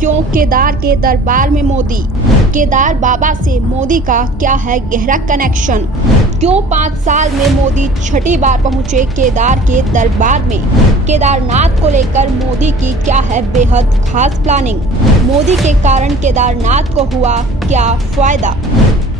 क्यों केदार के दरबार में मोदी? केदार बाबा से मोदी का क्या है गहरा कनेक्शन? क्यों 5 साल में मोदी छठी बार पहुंचे केदार के दरबार में? केदारनाथ को लेकर मोदी की क्या है बेहद खास प्लानिंग? मोदी के कारण केदारनाथ को हुआ क्या फायदा?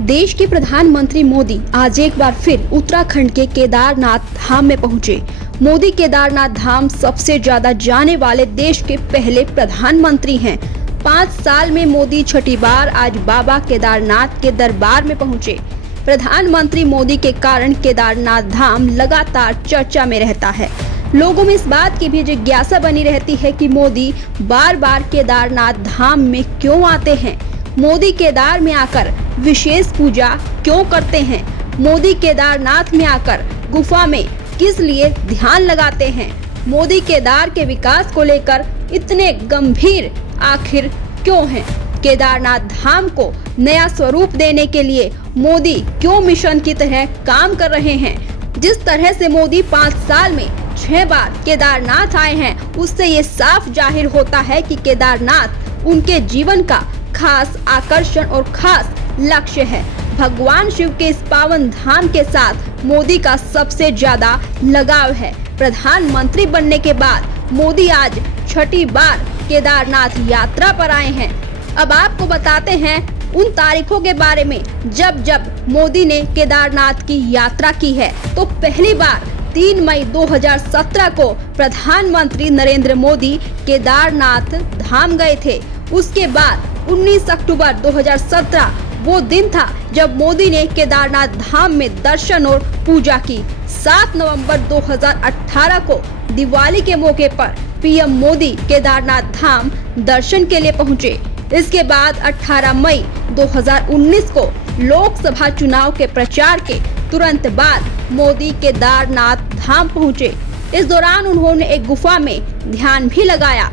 देश के प्रधानमंत्री मोदी आज एक बार फिर उत्तराखंड के केदारनाथ धाम में पहुंचे। मोदी केदारनाथ धाम सबसे ज्यादा जाने वाले देश के पहले प्रधानमंत्री हैं। 5 साल में मोदी छठी बार आज बाबा केदारनाथ के दरबार में पहुंचे। प्रधानमंत्री मोदी के कारण केदारनाथ धाम लगातार चर्चा में रहता है। लोगों में इस बात की भी जिज्ञासा बनी रहती है कि मोदी बार बार केदारनाथ धाम में क्यों आते हैं? मोदी केदार में आकर विशेष पूजा क्यों करते हैं? मोदी केदारनाथ में आकर गुफा में किस लिए ध्यान लगाते हैं? मोदी केदार के विकास को लेकर इतने गंभीर आखिर क्यों हैं? केदारनाथ धाम को नया स्वरूप देने के लिए मोदी क्यों मिशन की तरह काम कर रहे हैं? जिस तरह से मोदी 5 साल में 6 बार केदारनाथ आए हैं, उससे ये साफ जाहिर होता है कि केदारनाथ उनके जीवन का खास आकर्षण और खास लक्ष्य है। भगवान शिव के इस पावन धाम के साथ मोदी का सबसे ज्यादा लगाव है। प्रधानमंत्री बनने के बाद मोदी आज छठी बार केदारनाथ यात्रा पर आए हैं। अब आपको बताते हैं उन तारीखों के बारे में जब जब मोदी ने केदारनाथ की यात्रा की है। तो पहली बार 3 मई 2017 को प्रधानमंत्री नरेंद्र मोदी केदारनाथ धाम गए थे। उसके बाद 19 अक्टूबर 2017 वो दिन था जब मोदी ने केदारनाथ धाम में दर्शन और पूजा की। 7 नवंबर 2018 को दिवाली के मौके पर पीएम मोदी केदारनाथ धाम दर्शन के लिए पहुंचे। इसके बाद 18 मई 2019 को लोकसभा चुनाव के प्रचार के तुरंत बाद मोदी केदारनाथ धाम पहुंचे। इस दौरान उन्होंने एक गुफा में ध्यान भी लगाया।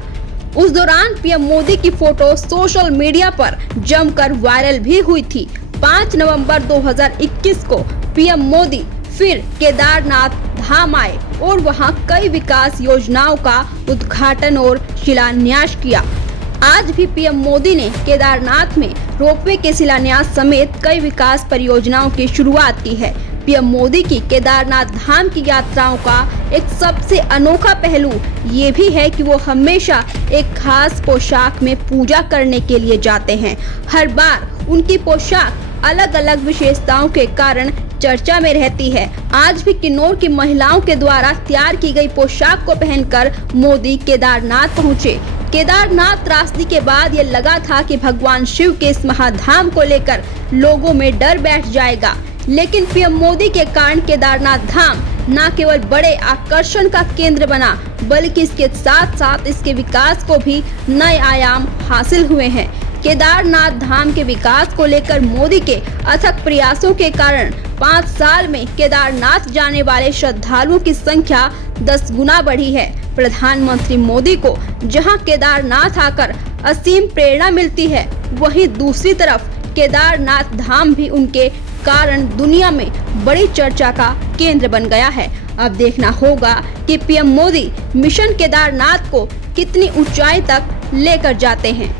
उस दौरान पीएम मोदी की फोटो सोशल मीडिया पर जमकर वायरल भी हुई थी। 5 नवंबर 2021 को पीएम मोदी फिर केदारनाथ धाम आए और वहां कई विकास योजनाओं का उद्घाटन और शिलान्यास किया। आज भी पीएम मोदी ने केदारनाथ में रोपवे के शिलान्यास समेत कई विकास परियोजनाओं की शुरुआत की है। पीएम मोदी की केदारनाथ धाम की यात्राओं का एक सबसे अनोखा पहलू ये भी है कि वो हमेशा एक खास पोशाक में पूजा करने के लिए जाते हैं। हर बार उनकी पोशाक अलग अलग विशेषताओं के कारण चर्चा में रहती है। आज भी किन्नौर की महिलाओं के द्वारा तैयार की गई पोशाक को पहनकर मोदी केदारनाथ पहुंचे। केदारनाथ त्रासदी के बाद ये लगा था कि भगवान शिव के इस महाधाम को लेकर लोगों में डर बैठ जाएगा, लेकिन पीएम मोदी के कारण केदारनाथ धाम न केवल बड़े आकर्षण का केंद्र बना, बल्कि इसके साथ साथ इसके विकास को भी नए आयाम हासिल हुए हैं। केदारनाथ धाम के विकास को लेकर मोदी के अथक प्रयासों के कारण 5 साल में केदारनाथ जाने वाले श्रद्धालुओं की संख्या 10 गुना बढ़ी है। प्रधानमंत्री मोदी को जहां केदारनाथ आकर असीम प्रेरणा मिलती है, वहीं दूसरी तरफ केदारनाथ धाम भी उनके कारण दुनिया में बड़ी चर्चा का केंद्र बन गया है। अब देखना होगा कि पीएम मोदी मिशन केदारनाथ को कितनी ऊंचाई तक लेकर जाते हैं।